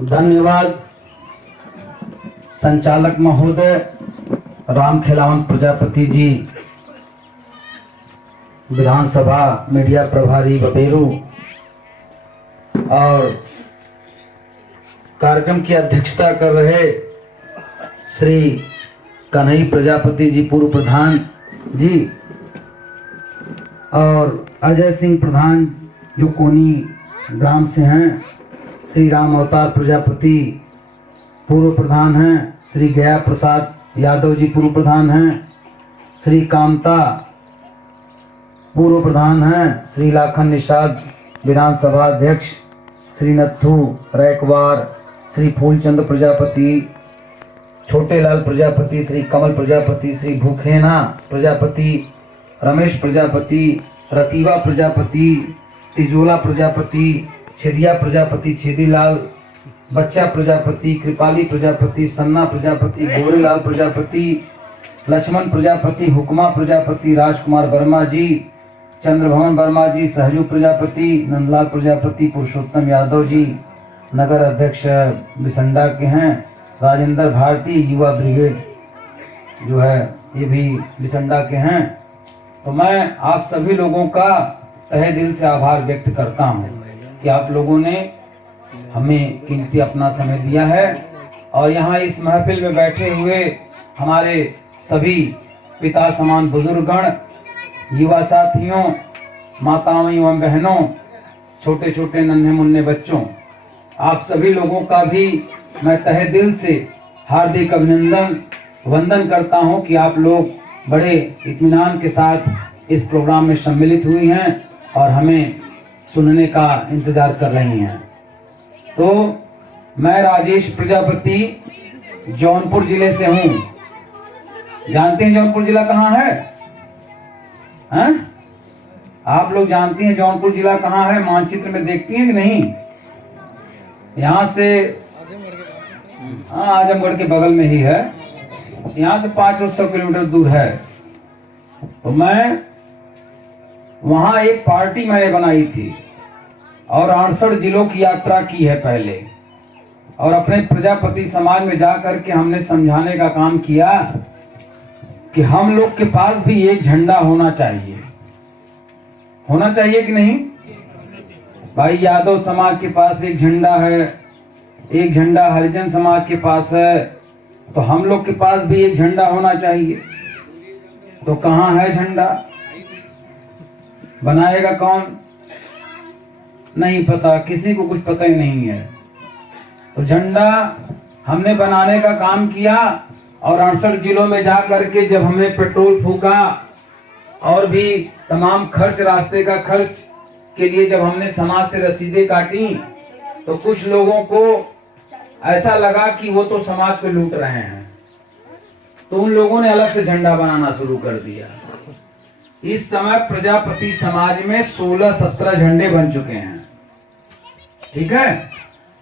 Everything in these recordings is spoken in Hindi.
धन्यवाद संचालक महोदय राम खिलावन प्रजापति जी, विधानसभा मीडिया प्रभारी बबेरू, और कार्यक्रम की अध्यक्षता कर रहे श्री कन्हई प्रजापति जी पूर्व प्रधान जी, और अजय सिंह प्रधान जो कोनी ग्राम से हैं, श्री राम अवतार प्रजापति पूर्व प्रधान हैं, श्री गया प्रसाद यादव जी पूर्व प्रधान हैं, श्री कामता पूर्व प्रधान हैं, श्री लाखन निषाद विधानसभा अध्यक्ष, श्री नथु रैकवार, श्री फूलचंद प्रजापति, छोटे लाल प्रजापति, श्री कमल प्रजापति, श्री भूखेना प्रजापति, रमेश प्रजापति, रतीवा प्रजापति, तिजोला प्रजापति, छेदिया प्रजापति, छेदीलाल, बच्चा प्रजापति, कृपाली प्रजापति, सन्ना प्रजापति, गोरेलाल प्रजापति, लक्ष्मण प्रजापति, हुक्मा प्रजापति, राजकुमार वर्मा जी, चंद्रभवन वर्मा जी, सहजू प्रजापति, नंदलाल प्रजापति, पुरुषोत्तम यादव जी नगर अध्यक्ष बिसंडा के हैं, राजेंद्र भारती युवा ब्रिगेड जो है ये भी बिसंडा के हैं। तो मैं आप सभी लोगों का तहे दिल से आभार व्यक्त करता हूँ कि आप लोगों ने हमें कीमती अपना समय दिया है और यहाँ इस महफिल में बैठे हुए हमारे सभी पिता समान बुजुर्गगण, युवा साथियों, माताओं एवं बहनों, छोटे छोटे नन्हे मुन्ने बच्चों, आप सभी लोगों का भी मैं तहे दिल से हार्दिक अभिनंदन वंदन करता हूं कि आप लोग बड़े इत्मीनान के साथ इस प्रोग्राम में सम्मिलित हुई हैं और हमें सुनने का इंतजार कर रही हैं। तो मैं राजेश प्रजापति जौनपुर जिले से हूं। जानते हैं जौनपुर जिला कहाँ है? आप लोग जानती हैं जौनपुर जिला कहाँ है? मानचित्र में देखती हैं कि नहीं? यहाँ से आजमगढ़ के बगल में ही है, यहाँ से 500 किलोमीटर दूर है। तो मैं वहां एक पार्टी मैंने बनाई थी और 68 जिलों की यात्रा की है पहले, और अपने प्रजापति समाज में जाकर के हमने समझाने का काम किया कि हम लोग के पास भी एक झंडा होना चाहिए। होना चाहिए कि नहीं भाई? यादव समाज के पास एक झंडा है, एक झंडा हरिजन समाज के पास है, तो हम लोग के पास भी एक झंडा होना चाहिए। तो कहाँ है झंडा? बनाएगा कौन? नहीं पता, किसी को कुछ पता ही नहीं है। तो झंडा हमने बनाने का काम किया और 68 जिलों में जा करके जब हमने पेट्रोल फूका और भी तमाम खर्च, रास्ते का खर्च के लिए जब हमने समाज से रसीदें काटी, तो कुछ लोगों को ऐसा लगा कि वो तो समाज को लूट रहे हैं, तो उन लोगों ने अलग से झंडा बनाना शुरू कर दिया। इस समय प्रजापति समाज में 16-17 झंडे बन चुके हैं। ठीक है,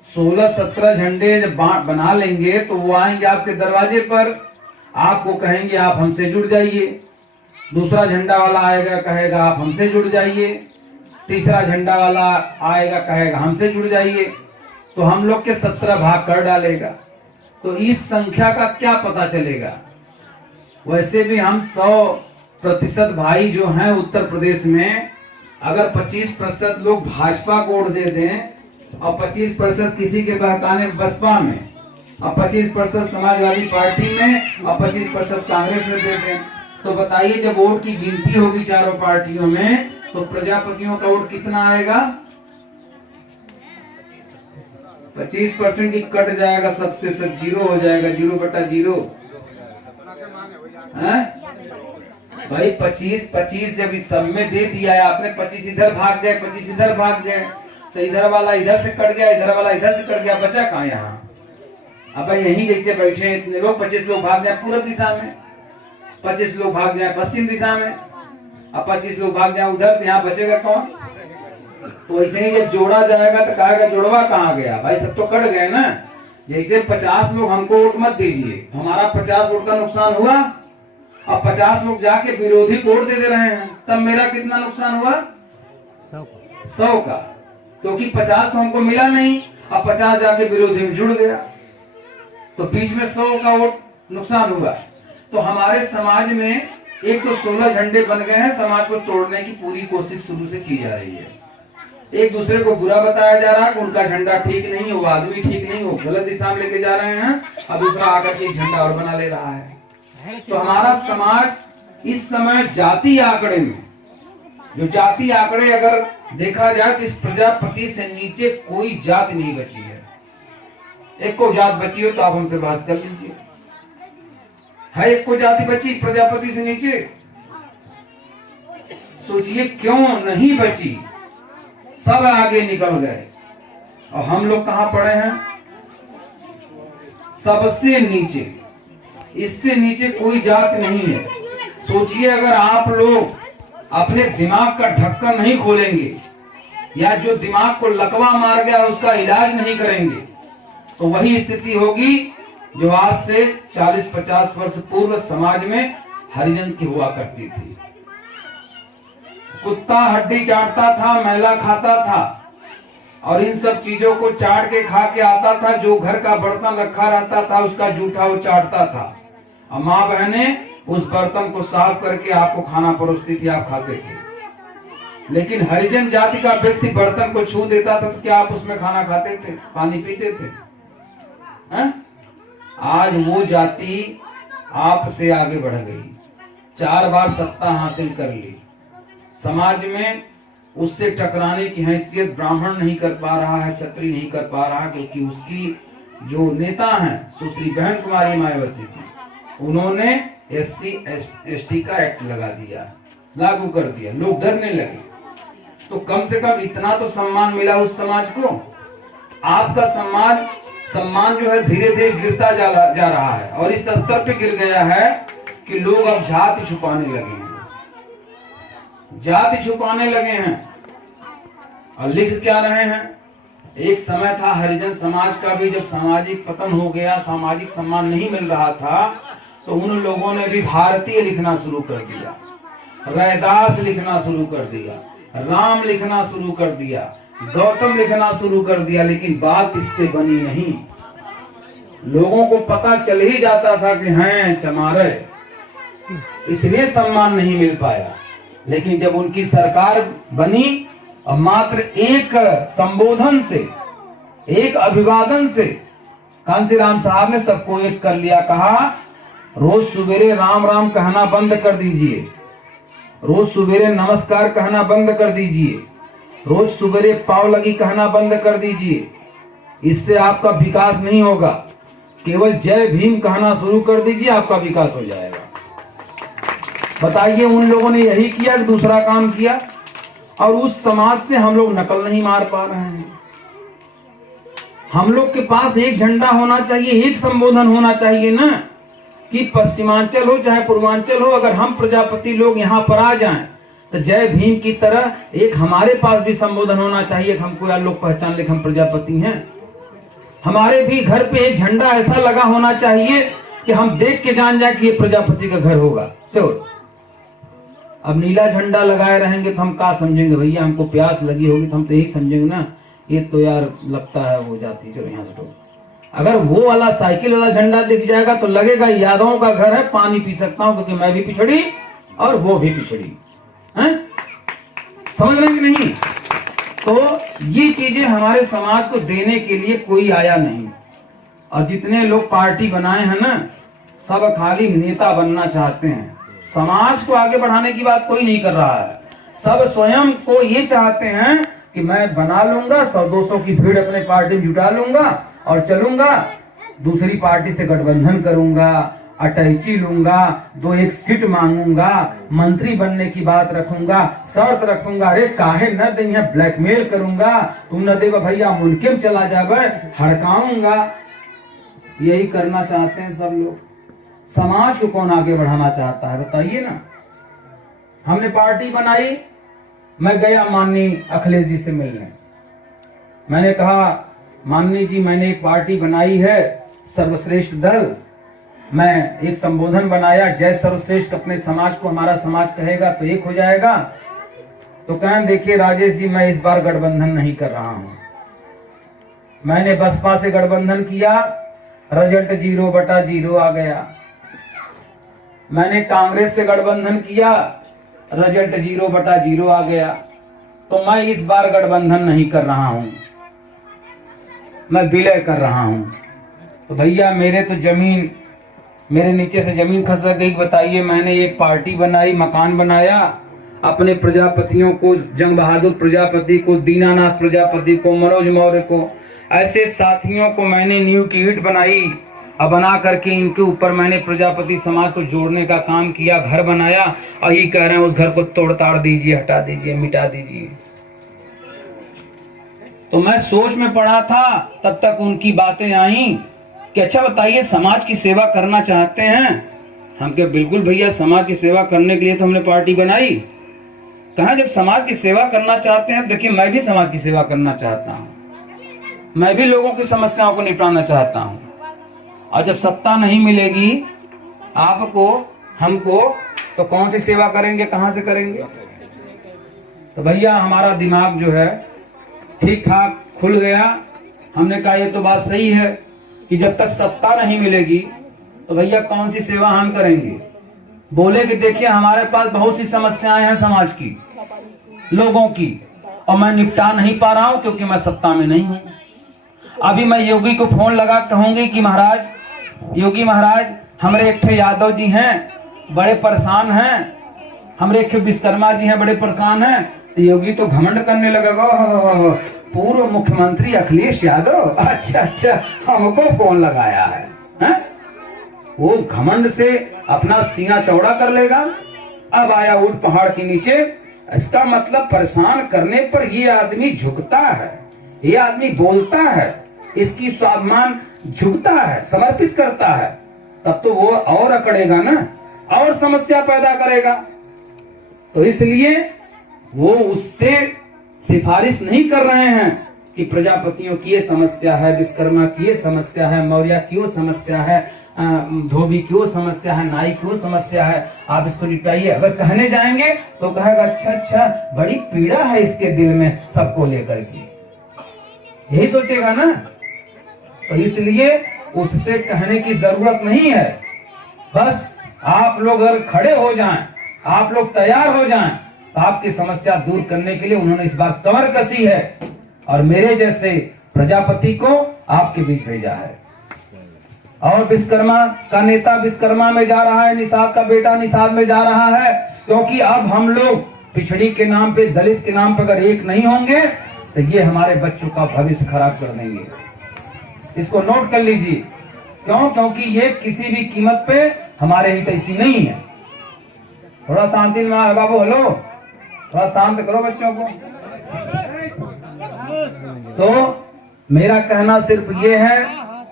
16-17 झंडे जब बना लेंगे तो वो आएंगे आपके दरवाजे पर, आपको कहेंगे आप हमसे जुड़ जाइए। दूसरा झंडा वाला आएगा, कहेगा आप हमसे जुड़ जाइए। तीसरा झंडा वाला आएगा, कहेगा हमसे जुड़ जाइए। तो हम लोग के 17 भाग कर डालेगा। तो इस संख्या का क्या पता चलेगा? वैसे भी हम 100% भाई जो हैं उत्तर प्रदेश में, अगर 25% लोग भाजपा को वोट दे दें और 25% किसी के बहकाने बसपा में, और 25% समाजवादी पार्टी में, और 25% कांग्रेस में दे दें, तो बताइए जब वोट की गिनती होगी चारों पार्टियों में, तो प्रजापतियों का वोट कितना आएगा? 25% की कट जाएगा, सबसे सब जीरो हो जाएगा, 0/0। भाई 25 जब इस सब में दे दिया है आपने, 25 इधर भाग गए, 25 इधर भाग गए, तो इधर वाला इधर से कट गया, इधर वाला इधर से कट गया, बचा कहाँ यहाँ? अब यहीं जैसे बैठे इतने लोग, 25 लोग भाग जाए पूर्व दिशा में, 25 लोग भाग जाए पश्चिम दिशा में, अब 25 लोग भाग जाए उधर, तो यहाँ बचेगा कौन? तो ऐसे ही जब जोड़ा जाएगा तो कहेगा जोड़वा कहाँ गया? भाई सब तो कट गए ना। जैसे 50 लोग हमको वोट मत दीजिए, तो हमारा 50 वोट का नुकसान हुआ। अब 50 लोग जाके विरोधी को वोट दे रहे हैं, तब मेरा कितना नुकसान हुआ? 100 का, क्योंकि 50 तो हमको मिला नहीं। अब 50 जाके विरोधी में जुड़ गया, तो बीच में 100 का वोट नुकसान हुआ। तो हमारे समाज में एक तो 16 झंडे बन गए हैं, समाज को तोड़ने की पूरी कोशिश शुरू से की जा रही है। एक दूसरे को बुरा बताया जा रहा है, उनका झंडा ठीक नहीं है, वो आदमी ठीक नहीं, वो गलत दिशा में लेके जा रहे हैं, अब दूसरा आकर के झंडा और बना ले रहा है। तो हमारा समाज इस समय जाति आंकड़े में, जो जाति आंकड़े अगर देखा जाए तो इस प्रजापति से नीचे कोई जाति नहीं बची है। एक को जात बची हो तो आप हमसे बहस कर लीजिए, है एक को जाति बची प्रजापति से नीचे? सोचिए क्यों नहीं बची, सब आगे निकल गए और हम लोग कहां पड़े हैं? सबसे नीचे, इससे नीचे कोई जात नहीं है। सोचिए अगर आप लोग अपने दिमाग का ढक्कन नहीं खोलेंगे या जो दिमाग को लकवा मार गया उसका इलाज नहीं करेंगे तो वही स्थिति होगी जो आज से 40-50 वर्ष पूर्व समाज में हरिजन की हुआ करती थी। कुत्ता हड्डी चाटता था, मैला खाता था और इन सब चीजों को चाट के खा के आता था। जो घर का बर्तन रखा रहता था उसका जूठा वो चाटता था और माँ बहने उस बर्तन को साफ करके आपको खाना परोसती थी, आप खाते थे। लेकिन हरिजन जाति का व्यक्ति बर्तन को छू देता था तो क्या आप उसमें खाना खाते थे, पानी पीते थे? आज वो जाति आपसे आगे बढ़ गई, 4 बार सत्ता हासिल कर ली, समाज में उससे टकराने की हैसियत ब्राह्मण नहीं कर पा रहा है, क्षत्रिय नहीं कर पा रहा, क्योंकि उसकी जो नेता हैं सुश्री बहन कुमारी मायावती जी, उन्होंने SC ST का एक्ट लगा दिया, लागू कर दिया, लोग डरने लगे। तो कम से कम इतना तो सम्मान मिला उस समाज को। आपका सम्मान जो है धीरे धीरे गिरता जा रहा है और इस स्तर पे गिर गया है कि लोग अब जाति छुपाने लगे हैं, जाति छुपाने लगे हैं और लिख क्या रहे हैं। एक समय था हरिजन समाज का भी जब सामाजिक पतन हो गया, सामाजिक सम्मान नहीं मिल रहा था, तो उन लोगों ने भी भारतीय लिखना शुरू कर दिया, रैदास लिखना शुरू कर दिया, राम लिखना शुरू कर दिया, गौतम लिखना शुरू कर दिया। लेकिन बात इससे बनी नहीं, लोगों को पता चल ही जाता था कि हैं चमारे, इसलिए सम्मान नहीं मिल पाया। लेकिन जब उनकी सरकार बनी और मात्र एक संबोधन से, एक अभिवादन से कांसीराम साहब ने सबको एक कर लिया, कहा रोज सुबेरे राम राम कहना बंद कर दीजिए, रोज सुबेरे नमस्कार कहना बंद कर दीजिए, रोज सुबेरे पाव लगी कहना बंद कर दीजिए, इससे आपका विकास नहीं होगा, केवल जय भीम कहना शुरू कर दीजिए, आपका विकास हो जाएगा। बताइए उन लोगों ने यही किया कि दूसरा काम किया? और उस समाज से हम लोग नकल नहीं मार पा रहे हैं। हम लोग के पास एक झंडा होना चाहिए, एक संबोधन होना चाहिए ना, कि पश्चिमांचल हो चाहे पूर्वांचल हो, अगर हम प्रजापति लोग यहाँ पर आ जाएं तो जय भीम की तरह एक हमारे पास भी संबोधन होना चाहिए, हमको यार लोग पहचान ले हम प्रजापति हैं। हमारे भी घर पे एक झंडा ऐसा लगा होना चाहिए कि हम देख के जान जाए कि ये प्रजापति का घर होगा। अब नीला झंडा लगाए रहेंगे तो हम क्या समझेंगे भैया, हमको प्यास लगी होगी तो हम तो यही समझेंगे ना, ये तो यार लगता है वो जाती, चलो यहाँ से तो। अगर वो वाला साइकिल वाला झंडा दिख जाएगा तो लगेगा यादवों का घर है, पानी पी सकता हूं क्योंकि मैं भी पिछड़ी और वो भी पिछड़ी है। समझ रहे कि नहीं? तो ये चीजें हमारे समाज को देने के लिए कोई आया नहीं। और जितने लोग पार्टी बनाए हैं ना, सब खाली नेता बनना चाहते हैं, समाज को आगे बढ़ाने की बात कोई नहीं कर रहा है। सब स्वयं को ये चाहते हैं कि मैं बना लूंगा, 100-200 की भीड़ अपने पार्टी में जुटा लूंगा और चलूंगा, दूसरी पार्टी से गठबंधन करूंगा, अटैची लूंगा, 2-1 सीट मांगूंगा, मंत्री बनने की बात रखूंगा, शर्त रखूंगा, अरे काहे न देंगे, ब्लैकमेल करूंगा, तुम न देगा भैया मुनकिम चला जावे, हड़काऊंगा। यही करना चाहते हैं सब लोग। समाज को कौन आगे बढ़ाना चाहता है बताइए ना। हमने पार्टी बनाई, मैं गया माननीय अखिलेश जी से मिलने, मैंने कहा माननीय जी मैंने एक पार्टी बनाई है सर्वश्रेष्ठ दल, मैं एक संबोधन बनाया, जय सर्वश्रेष्ठ, अपने समाज को हमारा समाज कहेगा तो एक हो जाएगा। तो कहें देखिए राजेश जी मैं इस बार गठबंधन नहीं कर रहा हूं, मैंने बसपा से गठबंधन किया, रिजल्ट 0/0 आ गया। मैंने कांग्रेस से गठबंधन किया, रिजल्ट 0/0 आ गया। तो मैं इस बार गठबंधन नहीं कर रहा हूं, मैं विलय कर रहा हूं। तो भैया मेरे तो जमीन, मेरे नीचे से जमीन खसक गई। बताइए, मैंने एक पार्टी बनाई, मकान बनाया, अपने प्रजापतियों को, जंग बहादुर प्रजापति को, दीनानाथ प्रजापति को, मनोज मौर्य को, ऐसे साथियों को मैंने नींव की ईंट बनाई और बना करके इनके ऊपर मैंने प्रजापति समाज को जोड़ने का काम किया, घर बनाया। और ये कह रहे हैं उस घर को तोड़ ताड़ दीजिए, हटा दीजिए, मिटा दीजिए। तो मैं सोच में पड़ा था, तब तक उनकी बातें आई कि अच्छा बताइए, समाज की सेवा करना चाहते हैं? हम कहे बिल्कुल भैया, समाज की सेवा करने के लिए तो हमने पार्टी बनाई। कहा जब समाज की सेवा करना चाहते हैं, देखिए मैं भी समाज की सेवा करना चाहता हूं, मैं भी लोगों की समस्याओं को निपटाना चाहता हूं। और जब सत्ता नहीं मिलेगी आपको, हमको, तो कौन सी सेवा करेंगे, कहां से करेंगे? तो भैया हमारा दिमाग जो है ठीक ठाक खुल गया। हमने कहा ये तो बात सही है कि जब तक सत्ता नहीं मिलेगी तो भैया कौन सी सेवा हम करेंगे। बोले कि देखिए हमारे पास बहुत सी समस्याएं हैं समाज की, लोगों की, और मैं निपटा नहीं पा रहा हूं क्योंकि मैं सत्ता में नहीं हूं। अभी मैं योगी को फोन लगा कहूंगी कि महाराज, योगी महाराज, हमारे एक यादव जी हैं, बड़े परेशान हैं, हमारे एक विश्वकर्मा जी हैं, बड़े परेशान हैं। तो योगी तो घमंड करने लगेगा, पूर्व मुख्यमंत्री अखिलेश यादव, अच्छा अच्छा हमको फोन लगाया है? वो घमंड से अपना सीना चौड़ा कर लेगा। अब आया ऊंट पहाड़ के नीचे। इसका मतलब परेशान करने पर ये आदमी झुकता है, ये आदमी बोलता है, इसकी स्वाभिमान झुकता है, समर्पित करता है, तब तो वो और अकड़ेगा ना, और समस्या पैदा करेगा। तो इसलिए वो उससे सिफारिश नहीं कर रहे हैं कि प्रजापतियों की ये समस्या है, विश्वकर्मा की ये समस्या है, मौर्य की वो समस्या है, धोबी की वो समस्या है, नाई की वो समस्या है, आप इसको निपटाइए। अगर कहने जाएंगे तो कहेगा अच्छा अच्छा, बड़ी पीड़ा है इसके दिल में सबको लेकर के, यही सोचेगा ना। तो इसलिए उससे कहने की जरूरत नहीं है। बस आप लोग अगर खड़े हो जाएं, आप लोग तैयार हो जाएं, तो आपकी समस्या दूर करने के लिए उन्होंने इस बार कमर कसी है और मेरे जैसे प्रजापति को आपके बीच भेजा है। और विश्वकर्मा का नेता विश्वकर्मा में जा रहा है, निषाद का बेटा निषाद में जा रहा है, क्योंकि अब हम लोग पिछड़ी के नाम पे, दलित के नाम पे अगर एक नहीं होंगे तो ये हमारे बच्चों का भविष्य खराब कर देंगे। इसको नोट कर लीजिए। क्यों? क्योंकि ये किसी भी कीमत पे हमारे हित ऐसी नहीं है। थोड़ा शांति में बाबू, हेलो, थोड़ा शांत करो बच्चों को। तो मेरा कहना सिर्फ ये है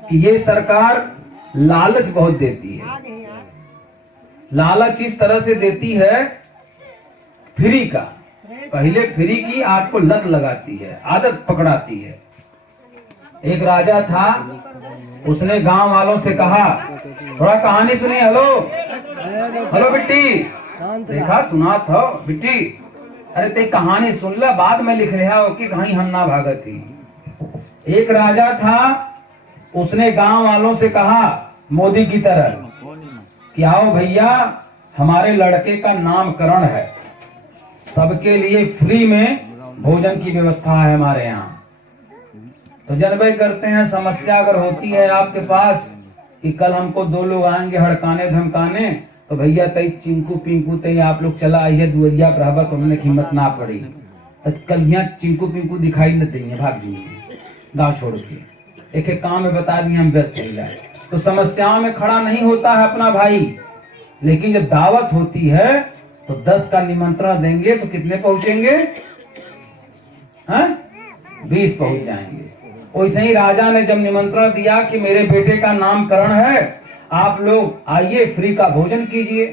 कि ये सरकार लालच बहुत देती है। लालच इस तरह से देती है फ्री का, पहले फ्री की आपको लत लगाती है, आदत पकड़ाती है। एक राजा था, उसने गांव वालों से कहा, थोड़ा कहानी सुनिए। हेलो हेलो बिट्टी, देखा सुना था बिट्टी, अरे ते कहानी सुन ला, बाद में लिख रहा हो कि कहीं हम ना भागत थी। एक राजा था, उसने गांव वालों से कहा मोदी की तरह कि आओ भैया, हमारे लड़के का नामकरण है, सबके लिए फ्री में भोजन की व्यवस्था है हमारे यहाँ। तो जनबे करते हैं, समस्या अगर होती है आपके पास कि कल हमको 2 लोग आएंगे हड़काने धमकाने, तो भैया तई चिंकू पिंकू तई आप लोग चला आइए दुआरिया पर, तो उन्होंने हिम्मत ना पड़ी, तो कल यहाँ चिंकू पिंकू दिखाई न देंगे, भाग जाएंगे गाँव छोड़ के। एक एक काम में बता दिए हम व्यस्त हो जाए। तो समस्याओं में खड़ा नहीं होता है अपना भाई, लेकिन जब दावत होती है तो 10 का निमंत्रण देंगे तो कितने पहुंचेंगे? 20 पहुंच जाएंगे। वैसे ही राजा ने जब निमंत्रण दिया कि मेरे बेटे का नामकरण है, आप लोग आइए, फ्री का भोजन कीजिए,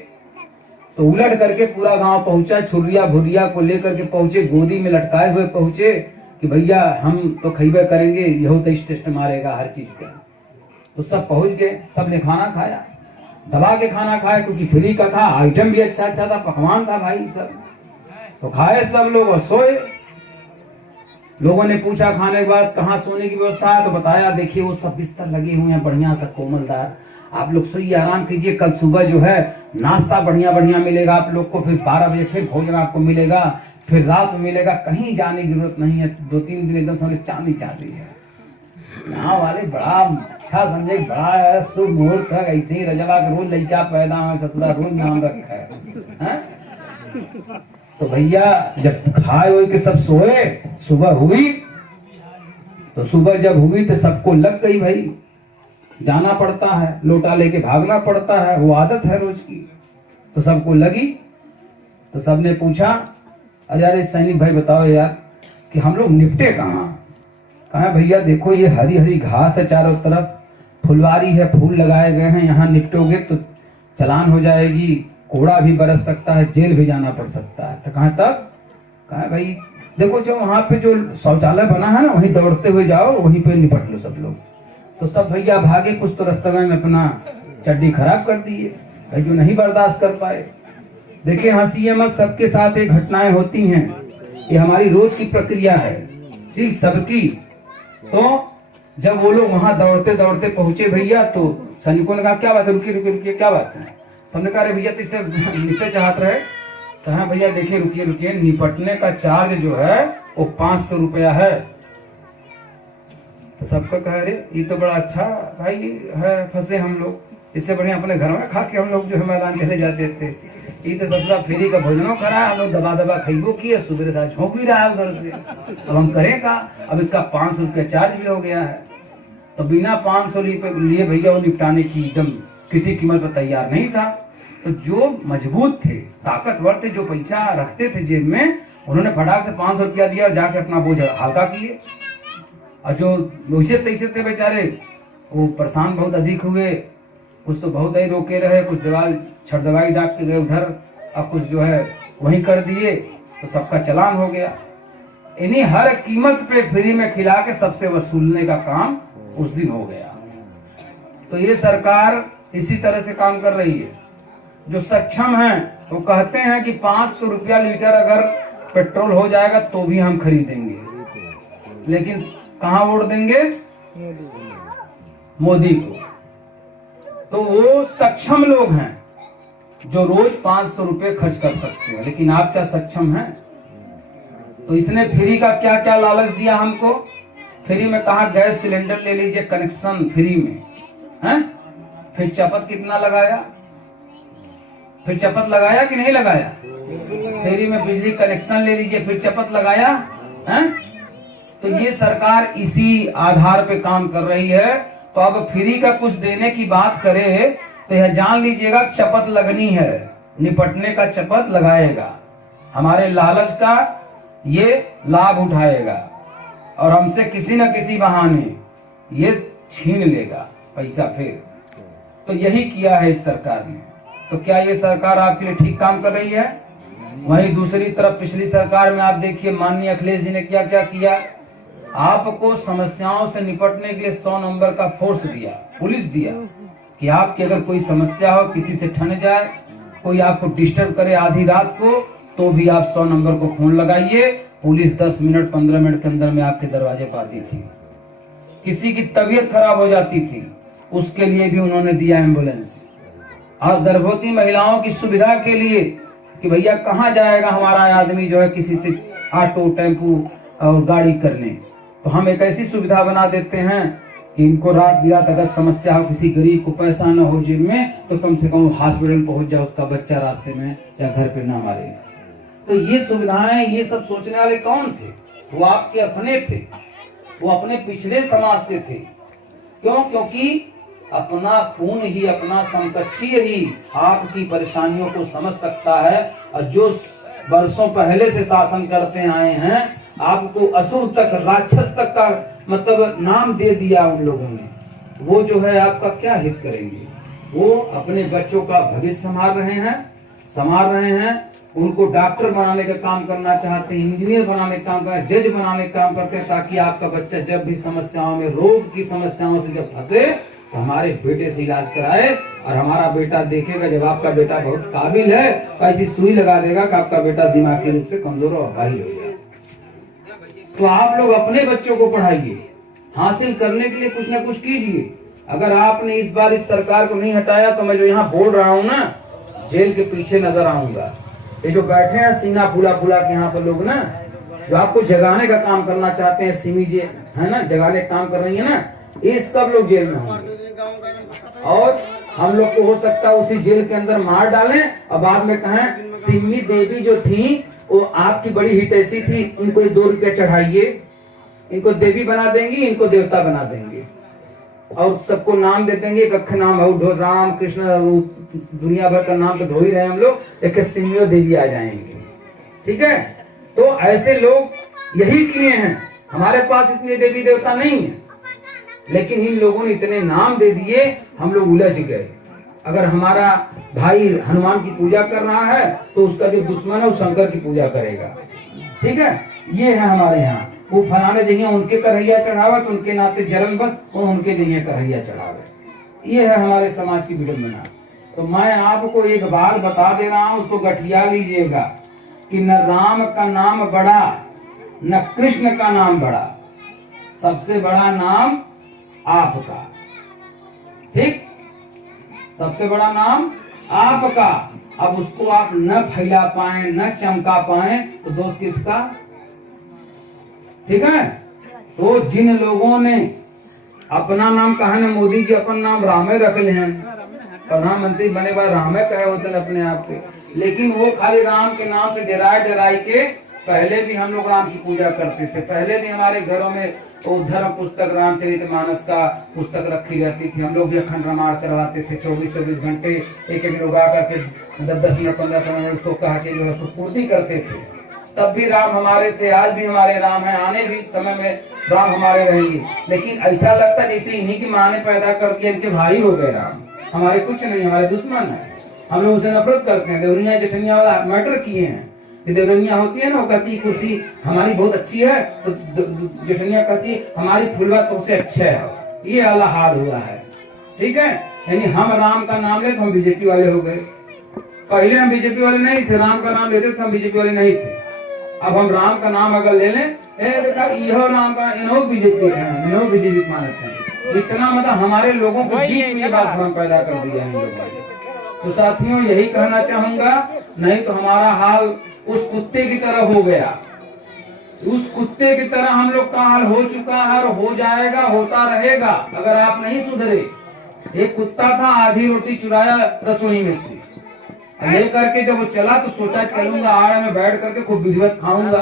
तो उलट करके पूरा गांव पहुंचा, छुरिया भुरिया को लेकर के पहुंचे, गोदी में लटकाए हुए पहुंचे कि भैया हम तो खइबे करेंगे, यहो तो टेस्ट मारेगा हर चीज का। तो सब पहुंच गए, सबने खाना खाया, दबा के खाना खाया, क्योंकि फ्री का था, आइटम भी अच्छा अच्छा था, पकवान था भाई सब। तो खाए सब लोग और सोए। लोगों ने पूछा खाने के बाद कहाँ सोने की व्यवस्था है, तो बताया देखिए वो सब बिस्तर लगे हुए हैं बढ़िया सा कोमलदार, आप लोग सोइए आराम कीजिए, कल सुबह जो है नाश्ता बढ़िया बढ़िया मिलेगा आप लोग को, फिर 12 बजे फिर भोजन आपको मिलेगा, फिर रात में मिलेगा, कहीं जाने की जरूरत नहीं है। 2-3 दिन एकदम समझ चांदी चांदी है। यहाँ वाले बड़ा अच्छा समझे, बड़ा शुभ मुहूर्त है, ऐसे ही रजवा के रोज लड़का पैदा हुआ, ससुरा रोज नाम रखा है। तो भैया जब खाए हुए के सब सोए, सुबह हुई, तो सुबह जब हुई तो सबको लग गई, भाई जाना पड़ता है, लोटा लेके भागना पड़ता है, वो आदत है रोज की। तो सबको लगी, तो सबने पूछा अरे यार सैनिक भाई बताओ यार कि हम लोग निपटे कहाँ? कहा भैया देखो ये हरी हरी घास है चारों तरफ, फुलवारी है, फूल लगाए गए हैं, यहाँ निपटोगे तो चालान हो जाएगी, कोड़ा भी बरस सकता है, जेल भी जाना पड़ सकता है। तो कहा तब? कहा भाई देखो जो वहां पे जो शौचालय बना है ना, वहीं दौड़ते हुए जाओ, वहीं पे निपट लो सब लोग। तो सब भैया भागे, कुछ तो रास्ते में अपना चड्डी खराब कर दिए, भाई जो नहीं बर्दाश्त कर पाए। देखिए हंसिए मत, सबके साथ ये घटनाएं होती हैं, ये हमारी रोज की प्रक्रिया है जी सबकी। तो जब वो लोग वहां दौड़ते दौड़ते पहुंचे भैया, तो सैनिकों ने कहा क्या बात है, रुकिए रुकिए रुकिए क्या बात है? सबने कहा अरे भैया तो इससे निपटे चाहत रहे। तो हाँ भैया देखिए रुकिए रुकिए, निपटने का चार्ज जो है वो 500 रुपया है। तो सबका कह रहे ये तो बड़ा अच्छा भाई है, फंसे हम लोग, इससे बढ़िया अपने घर में खा के हम लोग जो है मैदान चले जाते थे। ये तो ससुरा फ्री का भोजनों करा, हम लोग दबा दबा खइबो किए, सुबह साथ झोंक भी रहा है उधर से, अब हम करें का? अब इसका 500 रुपया चार्ज भी हो गया है। तो बिना 500 लिए भैया वो निपटाने की एकदम किसी कीमत पर तैयार नहीं था। तो जो मजबूत थे, ताकतवर थे, जो पैसा रखते थे जेब में, उन्होंने फटाक से 500 रुपया दिया और जाके अपना बोझ हल्का किए। और जो वैसे तैसे थे बेचारे, वो परेशान बहुत अधिक हुए, कुछ तो बहुत ही रोके रहे, कुछ छठ दवाई डाक के गए उधर, और कुछ जो है वहीं कर दिए, तो सबका चलान हो गया। इन्हीं हर कीमत पे फ्री में खिला के सबसे वसूलने का काम उस दिन हो गया। तो ये सरकार इसी तरह से काम कर रही है। जो सक्षम है वो कहते हैं कि 500 रुपया लीटर अगर पेट्रोल हो जाएगा तो भी हम खरीदेंगे, लेकिन कहां वोट देंगे? मोदी को। तो वो सक्षम लोग हैं जो रोज 500 रुपये खर्च कर सकते हैं, लेकिन आप क्या सक्षम हैं? तो इसने फ्री का क्या क्या लालच दिया हमको। फ्री में कहा गैस सिलेंडर ले लीजिए कनेक्शन फ्री में, हैं? फिर चपत कितना लगाया, फिर चपत लगाया कि नहीं लगाया? फ्री में बिजली कनेक्शन ले लीजिए, फिर चपत लगाया, हैं? तो ये सरकार इसी आधार पे काम कर रही है। तो अब फ्री का कुछ देने की बात करे तो यह जान लीजिएगा चपत लगनी है, निपटने का चपत लगाएगा, हमारे लालच का ये लाभ उठाएगा और हमसे किसी न किसी बहाने ये छीन लेगा पैसा फिर। तो यही किया है इस सरकार ने। तो क्या ये सरकार आपके लिए ठीक काम कर रही है? वहीं दूसरी तरफ पिछली सरकार में आप देखिए माननीय अखिलेश जी ने क्या क्या किया। आपको समस्याओं से निपटने के लिए 100 नंबर का फोर्स दिया, पुलिस दिया, कि आपकी अगर कोई समस्या हो, किसी से ठन जाए, कोई आपको डिस्टर्ब करे आधी रात को, तो भी आप 100 नंबर को फोन लगाइए, पुलिस 10 मिनट 15 मिनट के अंदर में आपके दरवाजे पर आती थी। किसी की तबीयत खराब हो जाती थी, उसके लिए भी उन्होंने दिया एम्बुलेंस। और गर्भवती महिलाओं की सुविधा के लिए कि भैया कहाँ जाएगा हमारा आदमी जो है किसी से ऑटो टेम्पू और गाड़ी करने, तो हम एक ऐसी सुविधा बना देते हैं कि इनको रात बिरात अगर समस्या हो, किसी गरीब को पैसा न हो जेब में, तो कम से कम हॉस्पिटल पहुंच जाए, उसका बच्चा रास्ते में या घर पे ना मारे। तो ये सुविधाएं, ये सब सोचने वाले कौन थे? वो आपके अपने थे, वो अपने पिछले समाज से थे। क्यों? क्योंकि अपना खून ही, अपना समकक्षी ही आपकी परेशानियों को समझ सकता है। और जो वर्षों पहले से शासन करते आए हैं, आपको असुर तक, राक्षस तक का मतलब नाम दे दिया उन लोगों ने, वो जो है आपका क्या हित करेंगे? वो अपने बच्चों का भविष्य संभाल रहे हैं, उनको डॉक्टर बनाने का काम करना चाहते हैं, इंजीनियर बनाने का काम करना, जज बनाने का काम करते हैं, ताकि आपका बच्चा जब भी समस्याओं में, रोग की समस्याओं से जब फंसे, तो हमारे बेटे से इलाज कराए। और हमारा बेटा देखेगा जब आपका बेटा बहुत काबिल है, तो ऐसी सुई लगा देगा कि आपका बेटा दिमागी रूप से कमजोर और बाहिर हो जाए। तो आप लोग अपने बच्चों को पढ़ाइए, हासिल करने के लिए कुछ ना कुछ कीजिए। अगर आपने इस बार इस सरकार को नहीं हटाया तो मैं जो यहाँ बोल रहा हूँ ना, जेल के पीछे नजर आऊंगा। ये जो बैठे हैं सीना फूला फूला के यहाँ पर लोग ना, जो आपको जगाने का काम करना चाहते हैं, सिमी जे है ना, जगाने का काम कर रही है ना, ये सब लोग जेल में होंगे। और हम लोग को हो सकता है उसी जेल के अंदर मार डालें और बाद में कहें सिमी देवी जो थी वो आपकी बड़ी हितैषी थी, इनको 2 रुपया चढ़ाइए, इनको देवी बना देंगी, इनको देवता बना देंगे और सबको नाम दे देंगे। एक अक्खे नाम है राम कृष्ण, दुनिया भर का नाम तो धो ही रहे हम लोग, एक सिमियो देवी आ जाएंगे। ठीक है, तो ऐसे लोग यही किए हैं। हमारे पास इतने देवी देवता नहीं है, लेकिन इन लोगों ने इतने नाम दे दिए, हम लोग उलझ गए। अगर हमारा भाई हनुमान की पूजा कर रहा है तो उसका जो दुश्मन है वो शंकर की पूजा करेगा। ठीक है, ये है हमारे यहाँ। वो फलाने जगह उनके करहैया चढ़ावा तो उनके नाते जलन बस वो उनके जगह करहैया चढ़ावे। ये है हमारे समाज की विडंबना। तो मैं आपको एक बात बता दे रहा हूँ, उसको गठिया लीजिएगा कि न राम का नाम बड़ा न कृष्ण का नाम बड़ा, सबसे बड़ा नाम आपका। ठीक, सबसे बड़ा नाम आपका। अब उसको आप न फैला पाए न चमका पाए तो दोष किसका? ठीक है, तो जिन लोगों ने अपना नाम कहा ना, मोदी जी अपन नाम रामे रख ले हैं, प्रधानमंत्री बने बाद रामे कहे होते हैं अपने आप के, लेकिन वो खाली राम के नाम से डराई के। पहले भी हम लोग राम की पूजा करते थे, पहले भी हमारे घरों में वो धर्म पुस्तक रामचरितमानस का पुस्तक रखी रहती थी। हम लोग भी अखंड रामायण करवाते थे, 24-24 घंटे एक लोग आकर के 10-10 मिनट 15-15 मिनट उसको कहा के जो है उसको पूर्ति करते थे। तब भी राम हमारे थे, आज भी हमारे राम है, आने भी समय में राम हमारे रहेंगे। लेकिन ऐसा लगता जैसे इन्हीं की माँ ने पैदा कर दिया, इनके भाई हो गए राम। हमारे कुछ नहीं, हमारे दुश्मन है, हम लोग उसे नफरत करते हैं। देवरिया जेठनिया वाला मैटर किए हैं। देवरनिया होती है ना, वो कहती कुर्सी हमारी बहुत अच्छी है, तो जेठनिया कहती हमारी फुलवा तुमसे अच्छा है। ये वाला हाल हुआ है। ठीक है, यानी हम राम का नाम ले तो हम बीजेपी वाले हो गए। पहले हम बीजेपी वाले नहीं थे, राम का नाम लेते थे हम बीजेपी वाले नहीं थे। अब हम राम का नाम अगर ले लें, देखा इहो नाम का इन्हों बीजेपी है, इन्हों बीजेपी मानते हैं। इतना मतलब हमारे लोगों को बीच में बात हम पैदा कर दिया है लोगों ने। तो साथियों यही कहना चाहूंगा, नहीं तो हमारा हाल उस कुत्ते की तरह हो गया। उस कुत्ते की तरह हम लोग का हाल हो चुका है और हो जाएगा, होता रहेगा अगर आप नहीं सुधरे। एक कुत्ता था, आधी रोटी चुराया रसोई में से ले करके, जब वो चला तो सोचा चलूंगा आड़ में बैठ करके खूब विधिवत खाऊंगा।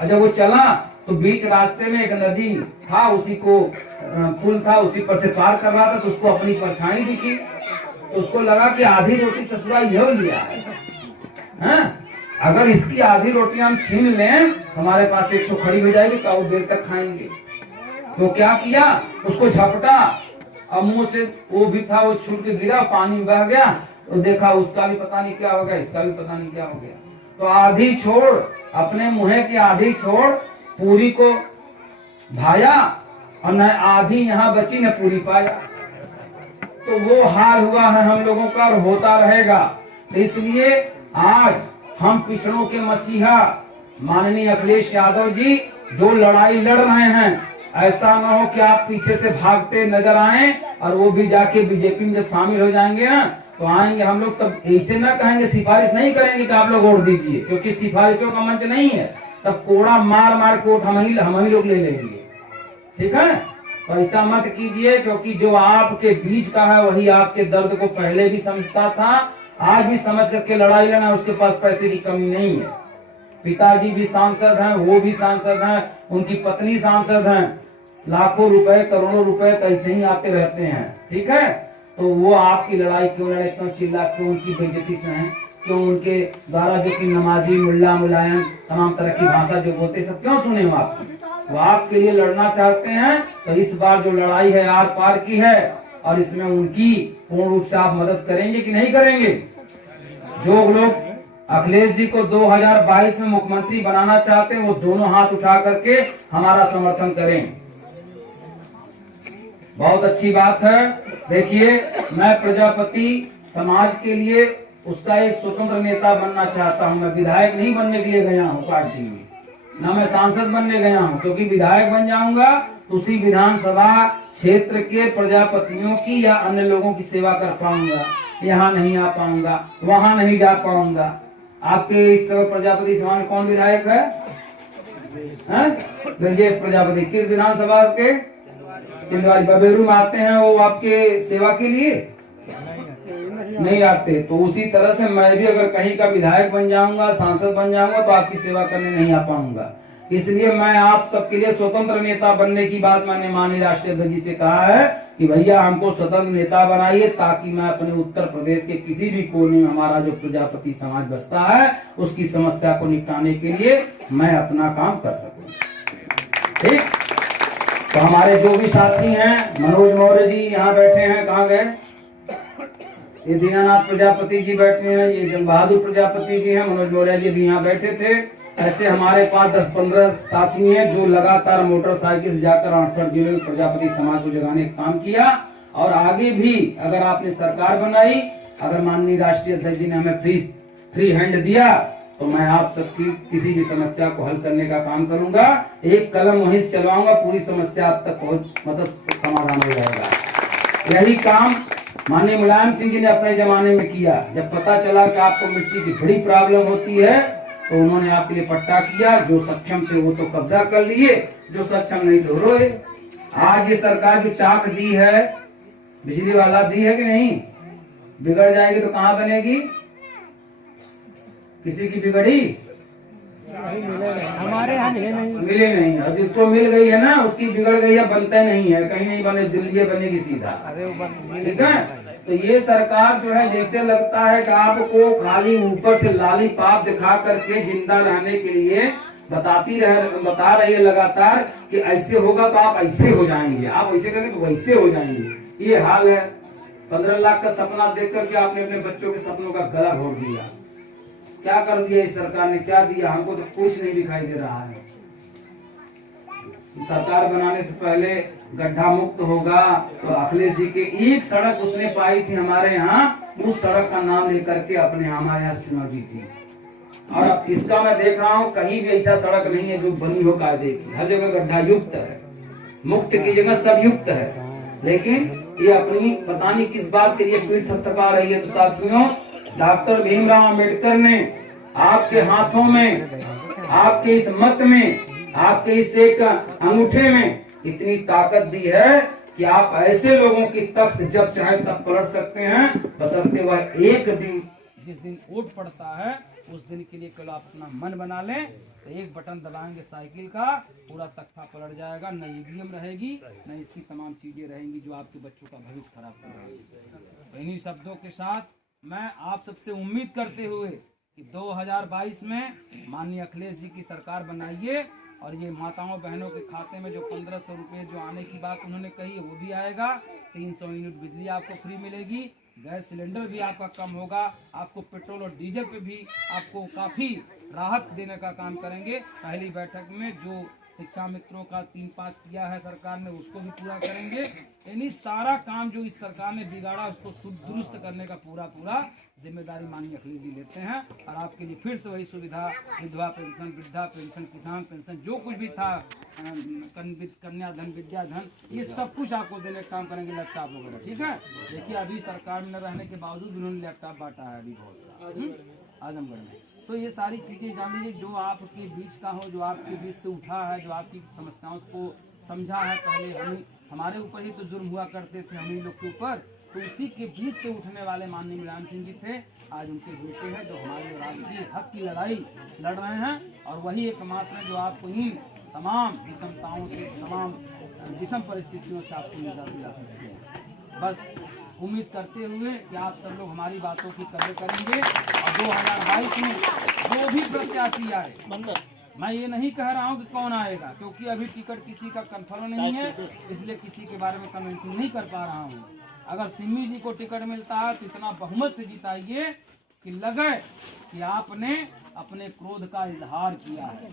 और जब वो चला तो बीच रास्ते में एक नदी था, उसी को पुल था, उसी पर से पार कर रहा था, तो उसको अपनी परछाई दिखी, तो उसको लगा कि आधी रोटी ससुरा यह लिया है। हाँ? अगर इसकी आधी रोटी हम छीन लें, हमारे पास एक तो खड़ी हो जाएगी, तो और देर तक खाएंगे। तो क्या किया, उसको झपटा और मुंह से वो भी था वो छूट के गिरा, पानी में बह गया। तो देखा उसका भी पता नहीं क्या हो गया, इसका भी पता नहीं क्या हो गया। तो आधी छोड़, अपने मुँह की आधी छोड़, पूरी को भाया और न आधी यहाँ बची न पूरी पाया। तो वो हाल हुआ है हम लोगों का और होता रहेगा। तो इसलिए आज हम पिछड़ों के मसीहा माननीय अखिलेश यादव जी जो लड़ाई लड़ रहे हैं, ऐसा न हो कि आप पीछे से भागते नजर आए और वो भी जाके बीजेपी में जब शामिल हो जाएंगे ना, तो आएंगे हम लोग, तब ऐसे ना कहेंगे, सिफारिश नहीं करेंगे कि आप लोग वोट दीजिए, क्योंकि सिफारिशों का मंच नहीं है। तब कोड़ा मार मार के वोट हम ही लोग ले लेंगे। ठीक है, तो ऐसा मत कीजिए, क्योंकि जो आपके बीच का है वही आपके दर्द को पहले भी समझता था, आज भी समझ करके लड़ाई लड़ना। उसके पास पैसे की कमी नहीं है। पिताजी भी सांसद हैं, वो भी सांसद हैं, उनकी पत्नी सांसद हैं, लाखों रुपए करोड़ों रुपए तो ऐसे ही आते रहते हैं। ठीक है, तो वो आपकी लड़ाई क्यों लड़े, क्यों चिल्ला, क्यों उनकी बेइज्जती से हैं, क्यों उनके द्वारा जो कि नमाजी मुल्ला मुलायम तमाम तरह की भाषा जो बोलते सब क्यों सुने हम आपकी। वो आपके लिए लड़ना चाहते हैं। तो इस बार जो लड़ाई है आर पार की है, और इसमें उनकी पूर्ण रूप से आप मदद करेंगे कि नहीं करेंगे। जो लोग अखिलेश जी को 2022 में मुख्यमंत्री बनाना चाहते हैं, वो दोनों हाथ उठा करके हमारा समर्थन करें। बहुत अच्छी बात है। देखिए, मैं प्रजापति समाज के लिए उसका एक स्वतंत्र नेता बनना चाहता हूं। मैं विधायक नहीं बनने के लिए गया हूं पार्टी में, ना मैं सांसद बनने गया हूँ, क्योंकि विधायक बन जाऊंगा तो उसी विधानसभा क्षेत्र के प्रजापतियों की या अन्य लोगों की सेवा कर पाऊंगा। यहाँ नहीं आ पाऊंगा, वहां नहीं जा पाऊंगा। आपके इस समय प्रजापति समाज में कौन विधायक है? ब्रजेश प्रजापति। किस विधानसभा के? तिंदवारी। बबेरू में आते हैं वो आपके सेवा के लिए? नहीं आते। तो उसी तरह से मैं भी अगर कहीं का विधायक बन जाऊंगा, सांसद बन जाऊंगा, तो आपकी सेवा करने नहीं आ पाऊंगा। इसलिए मैं आप सबके लिए स्वतंत्र नेता बनने की बात मैंने माननीय राष्ट्रीय अध्यक्ष जी से कहा है कि भैया हमको स्वतंत्र नेता बनाइए, ताकि मैं अपने उत्तर प्रदेश के किसी भी कोने में हमारा जो प्रजापति समाज बसता है उसकी समस्या को निपटाने के लिए मैं अपना काम कर सकूं। ठीक। तो हमारे जो भी साथी हैं, मनोज मौर्य जी यहाँ बैठे हैं, कहाँ गए? ये दीनानाथ प्रजापति जी बैठे हैं, ये जंग बहादुर प्रजापति जी हैं, मनोज मौर्य जी भी यहाँ बैठे थे। ऐसे हमारे पास 10-15 साथी हैं जो लगातार मोटरसाइकिल से जाकर 68 जिले में प्रजापति समाज को जगाने का काम किया। और आगे भी अगर आपने सरकार बनाई, अगर माननीय राष्ट्रीय अध्यक्ष जी ने हमें फ्री हैंड दिया, तो मैं आप सबकी किसी भी समस्या को हल करने का काम करूंगा। एक कलम वहीं से चलवाऊंगा, पूरी समस्या आप तक पहुंच समाधान हो जाएगा। यही काम माननीय मुलायम सिंह जी ने अपने जमाने में किया। जब पता चला कि आपको मिट्टी की बड़ी प्रॉब्लम होती है, तो उन्होंने आपके लिए पट्टा किया। जो सक्षम थे वो तो कब्जा कर लिए, जो सक्षम नहीं तो रोए। आज ये सरकार जो चाक दी है, बिजली वाला दी है कि नहीं? बिगड़ जाएगी तो कहाँ बनेगी? किसी की बिगड़ी हमारे यहाँ मिले नहीं। और जिसको मिल गई है ना, उसकी बिगड़ गई है, बनता नहीं है, कहीं नहीं बने, दिल्ली बनेगी सीधा। ठीक है। तो ये सरकार जो है, जैसे लगता है कि आपको खाली ऊपर से लाली पाप दिखा करके जिंदा रहने के लिए बता रही है लगातार कि ऐसे होगा तो आप ऐसे हो जाएंगे, आप ऐसे करेंगे तो वैसे हो जाएंगे। ये हाल है। 15 लाख का सपना देख करके आपने अपने बच्चों के सपनों का गला घोट दिया। क्या कर दिया इस सरकार ने? क्या दिया? हमको तो कुछ नहीं दिखाई दे रहा है। सरकार बनाने से पहले गड्ढा मुक्त होगा, तो अखिलेश जी के एक सड़क उसने पाई थी हमारे यहाँ, उस सड़क का नाम लेकर के अपने हमारे यहाँ चुनाव जीती। और अब इसका मैं देख रहा हूँ कहीं भी ऐसा सड़क नहीं है जो बनी हो कायदे की। हर जगह गड्ढा युक्त है, मुक्त की जगह सब युक्त है। लेकिन ये अपनी पता नहीं किस बात के लिए पीठ थपथपा रही है। तो साथियों, डॉक्टर भीमराव अंबेडकर ने आपके हाथों में, आपके इस मत में, आपके इस एक अंगूठे में इतनी ताकत दी है कि आप ऐसे लोगों की तख्त जब चाहे तब पलट सकते हैं, बशर्ते वह एक दिन, जिस दिन वोट पड़ता है उस दिन के लिए केवल आप अपना मन बना लें, तो एक बटन दबाएंगे साइकिल का, पूरा तख्ता पलट जाएगा। न ईवीएम रहेगी, न इसकी तमाम चीजें रहेंगी जो आपके बच्चों का भविष्य खराब कर रही है। इन्हीं शब्दों के साथ मैं आप सबसे उम्मीद करते हुए कि 2022 में माननीय अखिलेश जी की सरकार बनाइए, और ये माताओं बहनों के खाते में जो 1500 रुपये जो आने की बात उन्होंने कही है वो भी आएगा। 300 यूनिट बिजली आपको फ्री मिलेगी, गैस सिलेंडर भी आपका कम होगा, आपको पेट्रोल और डीजल पे भी आपको काफ़ी राहत देने का काम करेंगे। पहली बैठक में जो शिक्षा मित्रों का 3-5 किया है सरकार ने, उसको भी पूरा करेंगे। यानी सारा काम जो इस सरकार ने बिगाड़ा उसको दुरुस्त करने का पूरा जिम्मेदारी माननीय अखिलेश जी लेते हैं। और आपके लिए फिर से वही सुविधा, विधवा पेंशन, वृद्धा पेंशन, किसान पेंशन, जो कुछ भी था, कन्याधन, विद्याधन, ये सब कुछ आपको देने का काम करेंगे। लैपटॉप वगैरह, ठीक है। देखिए अभी सरकार में न रहने के बावजूद उन्होंने लैपटॉप बांटा है अभी बहुत सा आजमगढ़ में। तो ये सारी चीज़ें जान लीजिए जो आपके बीच का हो, जो आपके बीच से उठा है, जो आपकी समस्याओं को समझा है। पहले हमारे ऊपर ही तो जुर्म हुआ करते थे, हम ही लोग के ऊपर, तो उसी के बीच से उठने वाले माननीय मुलायम सिंह जी थे। आज उनके बेटे हैं जो हमारे राष्ट्रीय हक की लड़ाई लड़ रहे हैं, और वही एकमात्र है जो आपको इन तमाम विषमताओं से, तमाम विषम परिस्थितियों से आपको निजात दिला सकते हैं। बस उम्मीद करते हुए कि आप सब लोग हमारी बातों की कदर करेंगे, और 2022 में जो भी प्रत्याशी आए, मैं ये नहीं कह रहा हूँ कि कौन आएगा, क्योंकि अभी टिकट किसी का कंफर्म नहीं है, इसलिए किसी के बारे में कमेंटिंग नहीं कर पा रहा हूँ। अगर सिम्मी जी को टिकट मिलता है तो इतना बहुमत से जिताइए कि लगे कि आपने अपने क्रोध का इजहार किया है,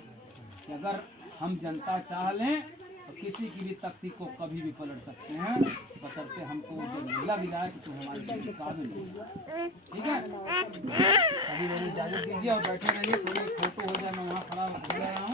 कि अगर हम जनता चाह लें तो किसी की भी तख्ती को कभी भी पलट सकते हैं, बशर्ते हमको जब लग जाए कि तुम हमारे काबिल हो। ठीक है, अभी लोग इजाजत दीजिए और बैठे रहिए, थोड़ी फोटो हो जाए, मैं वहाँ खड़ा हो रहा हूँ।